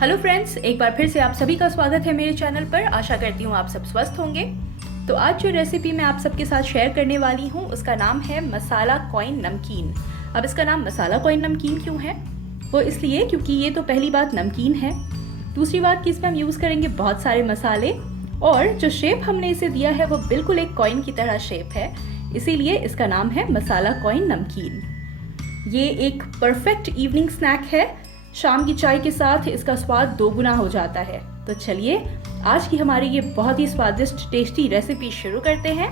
Hello friends, एक बार फिर से आप सभी का स्वागत है मेरे चैनल पर। आशा करती हूँ आप सब स्वस्थ होंगे। तो आज जो रेसिपी मैं आप सबके साथ शेयर करने वाली हूँ उसका नाम है मसाला कॉइन नमकीन। अब इसका नाम मसाला कॉइन नमकीन क्यों है? वो इसलिए क्योंकि ये तो पहली बात नमकीन है, दूसरी बात कि इसमें हम यूज़ करेंगे बहुत सारे मसाले, और जो शेप हमने इसे दिया है वो बिल्कुल एक कॉइन की तरह शेप है, इसीलिए इसका नाम है मसाला कॉइन नमकीन। ये एक परफेक्ट इवनिंग स्नैक है। शाम की चाय के साथ इसका स्वाद दोगुना हो जाता है। तो चलिए आज की हमारी ये बहुत ही स्वादिष्ट टेस्टी रेसिपी शुरू करते हैं।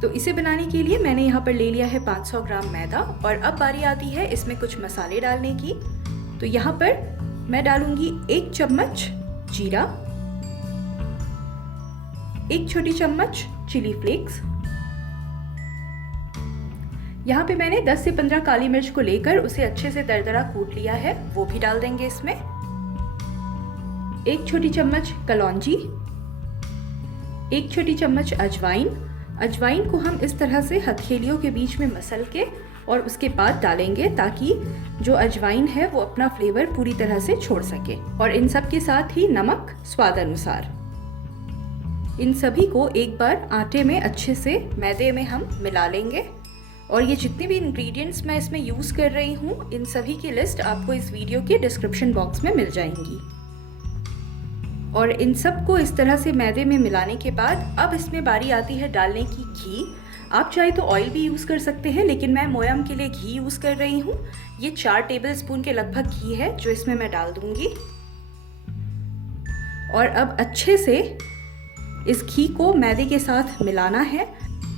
तो इसे बनाने के लिए मैंने यहाँ पर ले लिया है 500 ग्राम मैदा, और अब बारी आती है इसमें कुछ मसाले डालने की। तो यहाँ पर मैं डालूंगी 1 चम्मच जीरा, 1 छोटी चम्मच चिली फ्लेक्स, यहाँ पे मैंने 10 से 15 काली मिर्च को लेकर उसे अच्छे से दरदरा कूट लिया है, वो भी डाल देंगे इसमें। 1 छोटी चम्मच कलौंजी, 1 छोटी चम्मच अजवाइन। अजवाइन को हम इस तरह से हथेलियों के बीच में मसल के और उसके बाद डालेंगे, ताकि जो अजवाइन है वो अपना फ्लेवर पूरी तरह से छोड़ सके। और इन सब के साथ ही नमक स्वाद अनुसार। इन सभी को एक बार आटे में अच्छे से मैदे में हम मिला लेंगे। और ये जितने भी इंग्रेडिएंट्स मैं इसमें यूज़ कर रही हूँ, इन सभी की लिस्ट आपको इस वीडियो के डिस्क्रिप्शन बॉक्स में मिल जाएंगी। और इन सब को इस तरह से मैदे में मिलाने के बाद अब इसमें बारी आती है डालने की घी। आप चाहे तो ऑयल भी यूज़ कर सकते हैं, लेकिन मैं मोयम के लिए घी यूज़ कर रही हूँ। ये 4 टेबल स्पून के लगभग घी है जो इसमें मैं डाल दूँगी। और अब अच्छे से इस घी को मैदे के साथ मिलाना है।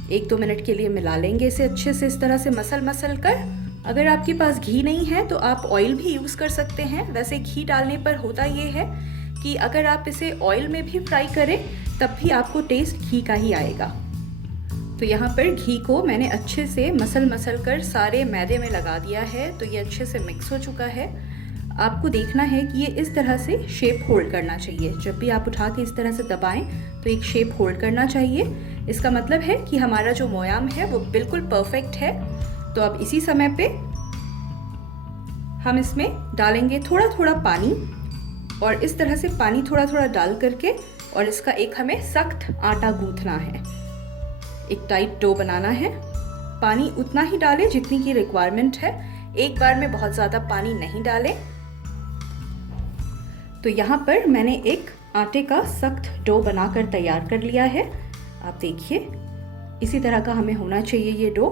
1-2 मिनट के लिए मिला लेंगे इसे अच्छे से, इस तरह से मसल कर। अगर आपके पास घी नहीं है तो आप ऑयल भी यूज़ कर सकते हैं। वैसे घी डालने पर होता ये है कि अगर आप इसे ऑयल में भी फ्राई करें तब भी आपको टेस्ट घी का ही आएगा। तो यहाँ पर घी को मैंने अच्छे से मसल कर सारे मैदे में लगा दिया है। तो ये अच्छे से मिक्स हो चुका है। आपको देखना है कि ये इस तरह से शेप होल्ड करना चाहिए। जब भी आप उठा के इस तरह से दबाएं तो एक शेप होल्ड करना चाहिए। इसका मतलब है कि हमारा जो मोयाम है वो बिल्कुल परफेक्ट है। तो अब इसी समय पे हम इसमें डालेंगे थोड़ा थोड़ा पानी, और इस तरह से पानी थोड़ा थोड़ा डाल करके, और इसका एक हमें सख्त आटा गूंथना है, एक टाइट डो बनाना है। पानी उतना ही डालें जितनी की रिक्वायरमेंट है, एक बार में बहुत ज़्यादा पानी नहीं डालें। तो यहाँ पर मैंने एक आटे का सख्त डो बनाकर तैयार कर लिया है। आप देखिए इसी तरह का हमें होना चाहिए ये डो।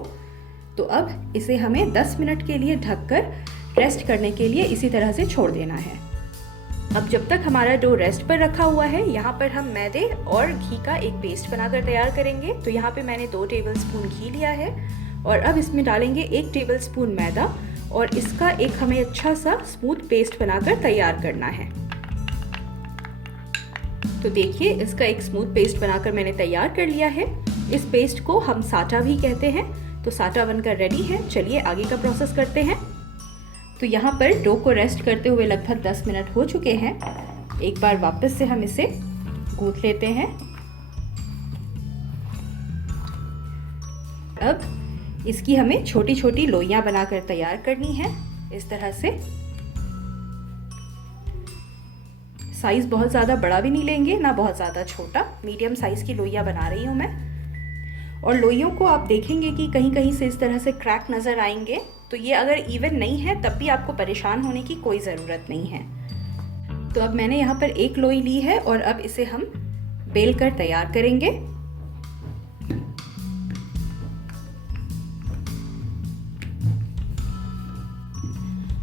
तो अब इसे हमें 10 मिनट के लिए ढककर रेस्ट करने के लिए इसी तरह से छोड़ देना है। अब जब तक हमारा डो रेस्ट पर रखा हुआ है, यहाँ पर हम मैदे और घी का एक पेस्ट बनाकर तैयार करेंगे। तो यहाँ पे मैंने 2 टेबल स्पून घी लिया है, और अब इसमें डालेंगे 1 टेबल स्पून मैदा, और इसका एक हमें अच्छा सा स्मूथ पेस्ट बनाकर तैयार करना है। तो देखिए इसका एक स्मूथ पेस्ट बनाकर मैंने तैयार कर लिया है। इस पेस्ट को हम साटा भी कहते हैं। तो साटा बनकर रेडी है। चलिए आगे का प्रोसेस करते हैं। तो यहाँ पर डो को रेस्ट करते हुए लगभग 10 मिनट हो चुके हैं। एक बार वापस से हम इसे गूंथ लेते हैं। अब इसकी हमें छोटी छोटी लोइयां बनाकर तैयार करनी है, इस तरह से। साइज़ बहुत ज़्यादा बड़ा भी नहीं लेंगे, ना बहुत ज़्यादा छोटा, मीडियम साइज़ की लोइयां बना रही हूँ मैं। और लोइयों को आप देखेंगे कि कहीं कहीं से इस तरह से क्रैक नज़र आएंगे। तो ये अगर इवन नहीं है तब भी आपको परेशान होने की कोई ज़रूरत नहीं है। तो अब मैंने यहाँ पर 1 लोई ली है, और अब इसे हम बेल कर तैयार करेंगे।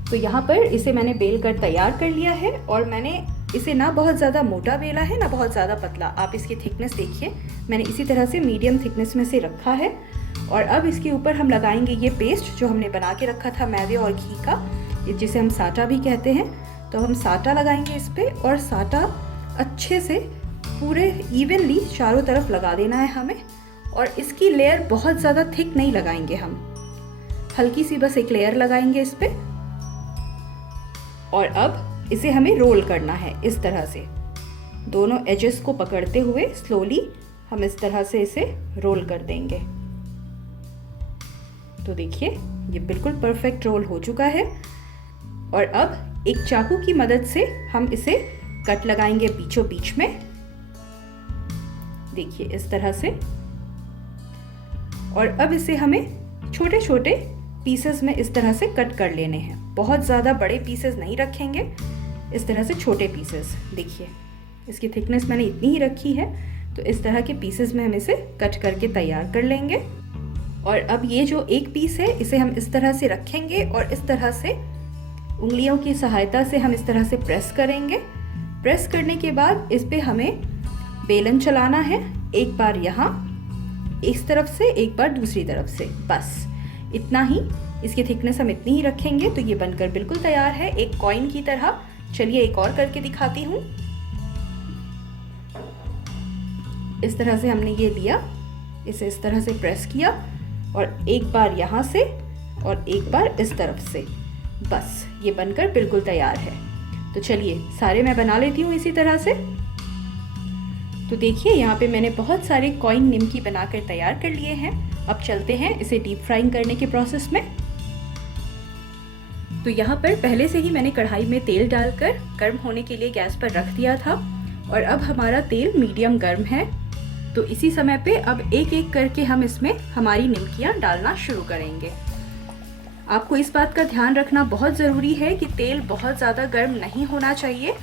तो यहाँ पर इसे मैंने बेल कर तैयार कर लिया है, और मैंने इसे ना बहुत ज़्यादा मोटा बेला है ना बहुत ज़्यादा पतला। आप इसकी थिकनेस देखिए, मैंने इसी तरह से मीडियम थिकनेस में से रखा है। और अब इसके ऊपर हम लगाएंगे ये पेस्ट जो हमने बना के रखा था मैदे और घी का, जिसे हम साटा भी कहते हैं। तो हम साटा लगाएंगे इस पर, और साटा अच्छे से पूरे इवनली चारों तरफ लगा देना है हमें। और इसकी लेयर बहुत ज़्यादा थिक नहीं लगाएंगे हम, हल्की सी बस एक लेयर लगाएंगे इस पर। और अब इसे हमें रोल करना है इस तरह से, दोनों एजेस को पकड़ते हुए स्लोली हम इस तरह से इसे रोल कर देंगे। तो देखिए ये बिल्कुल परफेक्ट रोल हो चुका है। और अब एक चाकू की मदद से हम इसे कट लगाएंगे बीचों बीच में। देखिए इस तरह से। और अब इसे हमें छोटे छोटे पीसेस में इस तरह से कट कर लेने हैं। बहुत ज़्यादा बड़े पीसेस नहीं रखेंगे, इस तरह से छोटे पीसेस। देखिए इसकी थिकनेस मैंने इतनी ही रखी है, तो इस तरह के पीसेस में हम इसे कट करके तैयार कर लेंगे। और अब ये जो एक पीस है इसे हम इस तरह से रखेंगे और इस तरह से उंगलियों की सहायता से हम इस तरह से प्रेस करेंगे। प्रेस करने के बाद इस पे हमें बेलन चलाना है, एक बार यहाँ इस तरफ से, एक बार दूसरी तरफ से, बस इतना ही। इसकी थिकनेस हम इतनी ही रखेंगे तो ये बनकर बिल्कुल तैयार है, एक कॉइन की तरह। चलिए एक और करके दिखाती हूँ। इस तरह से हमने ये लिया, इसे इस तरह से प्रेस किया और एक बार यहाँ से और एक बार इस तरफ से, बस ये बनकर बिल्कुल तैयार है। तो चलिए सारे मैं बना लेती हूँ इसी तरह से। तो देखिए यहाँ पे मैंने बहुत सारे कॉइन निमकी बनाकर तैयार कर लिए हैं। अब चलते हैं इसे डीप फ्राइंग करने के प्रोसेस में। तो यहाँ पर पहले से ही मैंने कढ़ाई में तेल डालकर गर्म होने के लिए गैस पर रख दिया था और अब हमारा तेल मीडियम गर्म है। तो इसी समय पे अब एक एक करके हम इसमें हमारी निमकियाँ डालना शुरू करेंगे। आपको इस बात का ध्यान रखना बहुत ज़रूरी है कि तेल बहुत ज़्यादा गर्म नहीं होना चाहिए,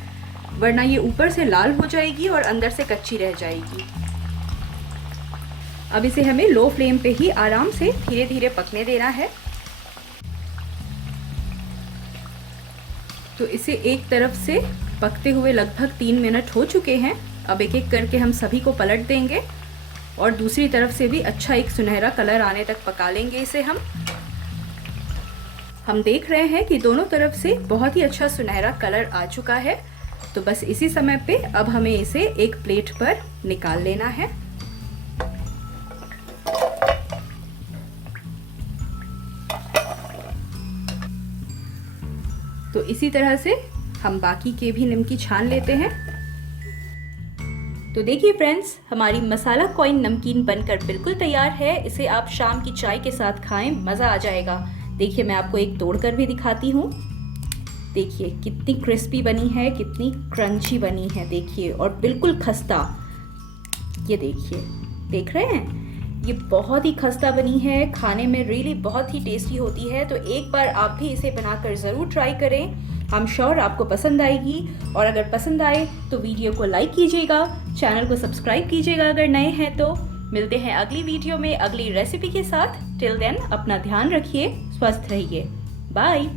वरना ये ऊपर से लाल हो जाएगी और अंदर से कच्ची रह जाएगी। अब इसे हमें लो फ्लेम पे ही आराम से धीरे धीरे पकने देना है। तो इसे एक तरफ से पकते हुए लगभग 3 मिनट हो चुके हैं। अब एक एक करके हम सभी को पलट देंगे और दूसरी तरफ से भी अच्छा एक सुनहरा कलर आने तक पका लेंगे इसे हम देख रहे हैं कि दोनों तरफ से बहुत ही अच्छा सुनहरा कलर आ चुका है। तो बस इसी समय पे अब हमें इसे एक प्लेट पर निकाल लेना है। तो इसी तरह से हम बाकी के भी निमकी छान लेते हैं। तो देखिए फ्रेंड्स, हमारी मसाला कॉइन नमकीन बनकर बिल्कुल तैयार है। इसे आप शाम की चाय के साथ खाएं, मज़ा आ जाएगा। देखिए मैं आपको एक तोड़कर भी दिखाती हूँ। देखिए कितनी क्रिस्पी बनी है, कितनी क्रंची बनी है। देखिए और बिल्कुल खस्ता, ये देखिए, देख रहे हैं, ये बहुत ही खस्ता बनी है। खाने में रियली बहुत ही टेस्टी होती है। तो एक बार आप भी इसे बनाकर ज़रूर ट्राई करें, आई एम श्योर आपको पसंद आएगी। और अगर पसंद आए तो वीडियो को लाइक कीजिएगा, चैनल को सब्सक्राइब कीजिएगा अगर नए हैं तो। मिलते हैं अगली वीडियो में अगली रेसिपी के साथ। टिल देन अपना ध्यान रखिए, स्वस्थ रहिए, बाय।